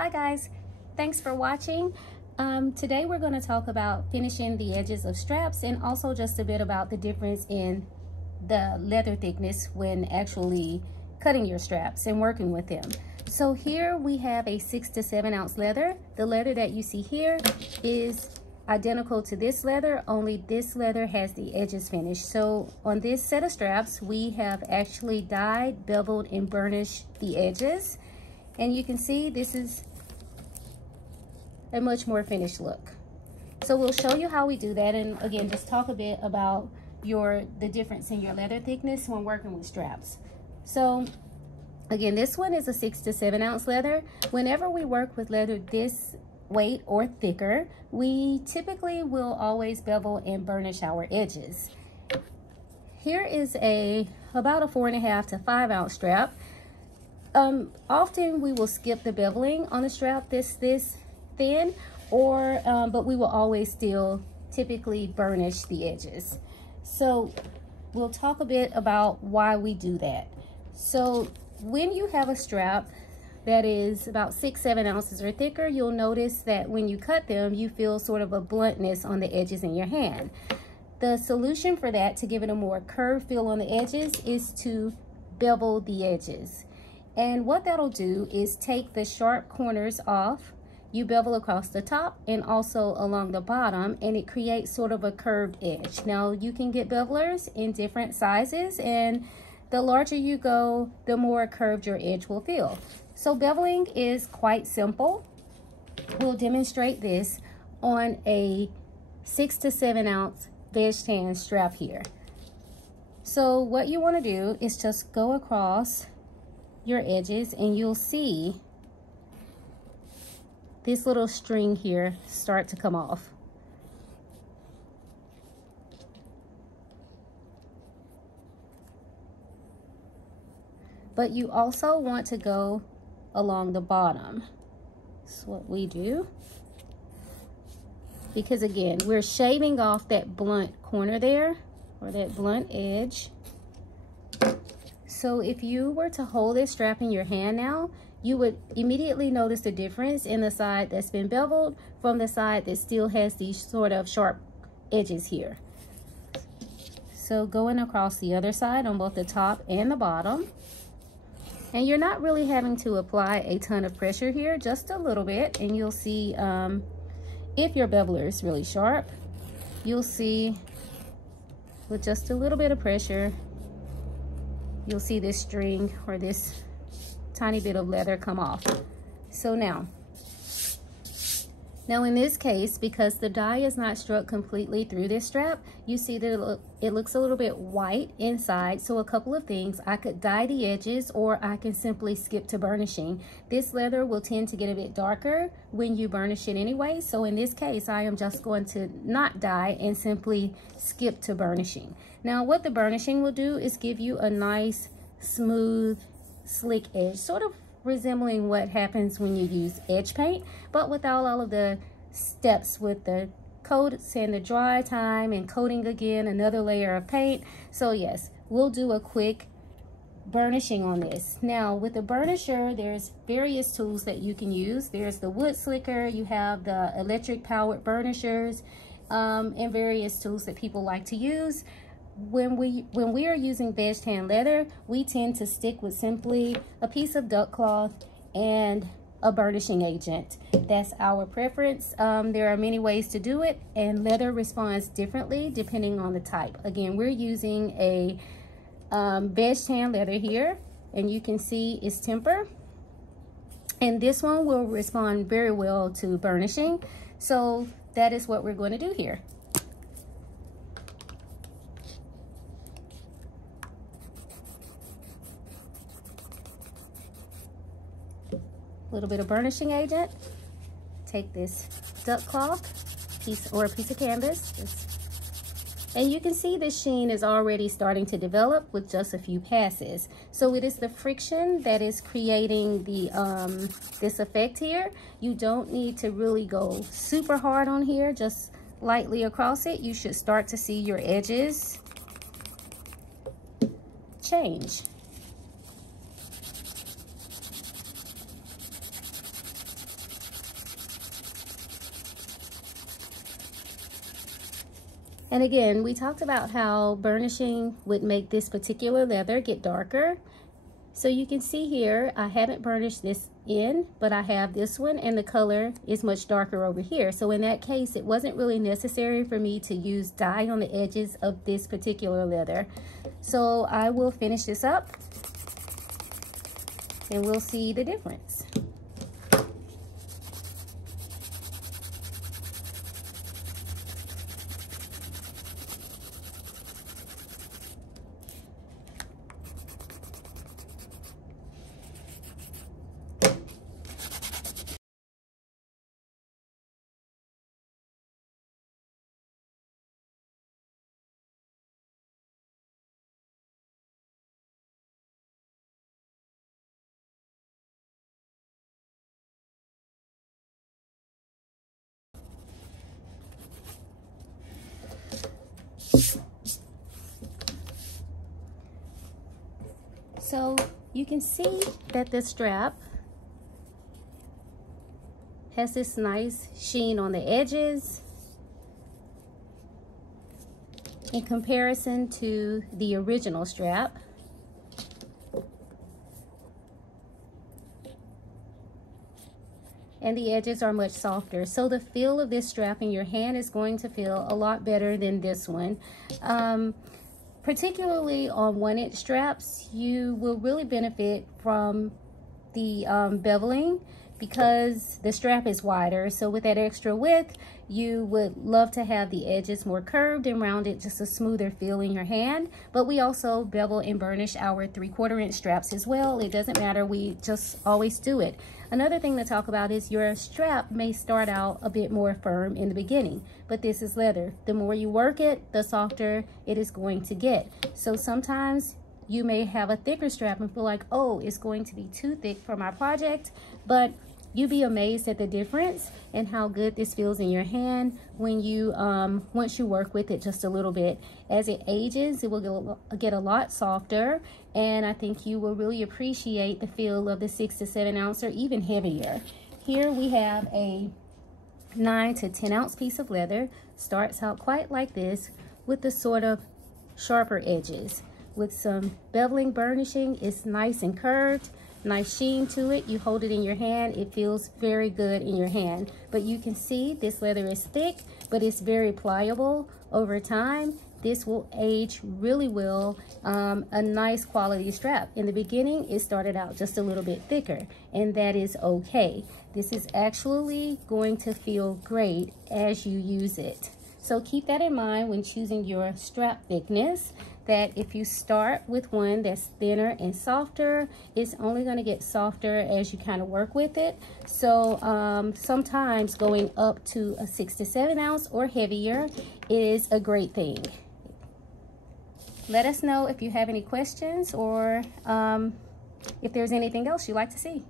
Hi guys, thanks for watching. Today we're going to talk about finishing the edges of straps and also just a bit about the difference in the leather thickness when actually cutting your straps and working with them. So here we have a 6 to 7 ounce leather. The leather that you see here is identical to this leather, only this leather has the edges finished. So on this set of straps, we have actually dyed, beveled, and burnished the edges. And you can see this is a much more finished look. So we'll show you how we do that, and again, just talk a bit about the difference in your leather thickness when working with straps. So again, this one is a 6 to 7 ounce leather. Whenever we work with leather this weight or thicker, we typically will always bevel and burnish our edges. Here is about a 4.5 to 5 ounce strap. Often we will skip the beveling on the strap this thin, but we will always still typically burnish the edges. So we'll talk a bit about why we do that. So when you have a strap that is about 6-7 ounces or thicker, you'll notice that when you cut them, you feel sort of a bluntness on the edges in your hand. The solution for that, to give it a more curved feel on the edges, is to bevel the edges. And what that'll do is take the sharp corners off. You bevel across the top and also along the bottom, and it creates sort of a curved edge. Now you can get bevelers in different sizes, and the larger you go, the more curved your edge will feel. So beveling is quite simple. We'll demonstrate this on a 6 to 7 ounce veg tan strap here. So what you want to do is just go across your edges, and you'll see this little string here start to come off. But you also want to go along the bottom. That's what we do. Because again, we're shaving off that blunt corner there, or that blunt edge. So if you were to hold this strap in your hand now, you would immediately notice the difference in the side that's been beveled from the side that still has these sort of sharp edges here. So going across the other side on both the top and the bottom. And you're not really having to apply a ton of pressure here, just a little bit. And you'll see if your beveler is really sharp, you'll see with just a little bit of pressure, you'll see this string or this tiny bit of leather come off. So now in this case, because the dye is not struck completely through this strap, you see that it looks a little bit white inside. So a couple of things: I could dye the edges, or I can simply skip to burnishing. This leather will tend to get a bit darker when you burnish it anyway. So in this case, I am just going to not dye and simply skip to burnishing. Now what the burnishing will do is give you a nice, smooth, slick edge, sort of resembling what happens when you use edge paint, but without all of the steps with the coats and the dry time and coating again, another layer of paint. So yes, we'll do a quick burnishing on this. Now with the burnisher, there's various tools that you can use. There's the wood slicker, you have the electric powered burnishers, and various tools that people like to use. When we are using veg tan leather, we tend to stick with simply a piece of duck cloth and a burnishing agent. That's our preference. There are many ways to do it, and leather responds differently depending on the type. Again, we're using a veg tan leather here, and you can see it's temper, and this one will respond very well to burnishing. So that is what we're going to do here. Little bit of burnishing agent. Take this duck cloth or a piece of canvas, and you can see the sheen is already starting to develop with just a few passes. So it is the friction that is creating this effect here. You don't need to really go super hard on here, just lightly across it. You should start to see your edges change. And again, we talked about how burnishing would make this particular leather get darker. So you can see here, I haven't burnished this in, but I have this one, and the color is much darker over here. So in that case, it wasn't really necessary for me to use dye on the edges of this particular leather. So I will finish this up and we'll see the difference. So you can see that the strap has this nice sheen on the edges in comparison to the original strap. And the edges are much softer. So the feel of this strap in your hand is going to feel a lot better than this one. Particularly on 1-inch straps, you will really benefit from the beveling because the strap is wider. So with that extra width, you would love to have the edges more curved and rounded, just a smoother feel in your hand. But we also bevel and burnish our 3/4-inch straps as well. It doesn't matter, we just always do it. Another thing to talk about is your strap may start out a bit more firm in the beginning, but this is leather. The more you work it, the softer it is going to get. So sometimes you may have a thicker strap and feel like, oh, it's going to be too thick for my project, but you'd be amazed at the difference and how good this feels in your hand when you once you work with it just a little bit. As it ages, it will get a lot softer, and I think you will really appreciate the feel of the 6 to 7 ounce or even heavier. Here we have a 9 to 10 ounce piece of leather. Starts out quite like this with the sort of sharper edges. With some beveling burnishing, it's nice and curved. Nice sheen to it. You hold it in your hand, it feels very good in your hand. But you can see this leather is thick, but it's very pliable over time. This will age really well. A nice quality strap. In the beginning, it started out just a little bit thicker, and that is okay. This is actually going to feel great as you use it. So keep that in mind when choosing your strap thickness, that if you start with one that's thinner and softer, it's only going to get softer as you kind of work with it. So sometimes going up to a 6 to 7 ounce or heavier is a great thing. Let us know if you have any questions or if there's anything else you'd like to see.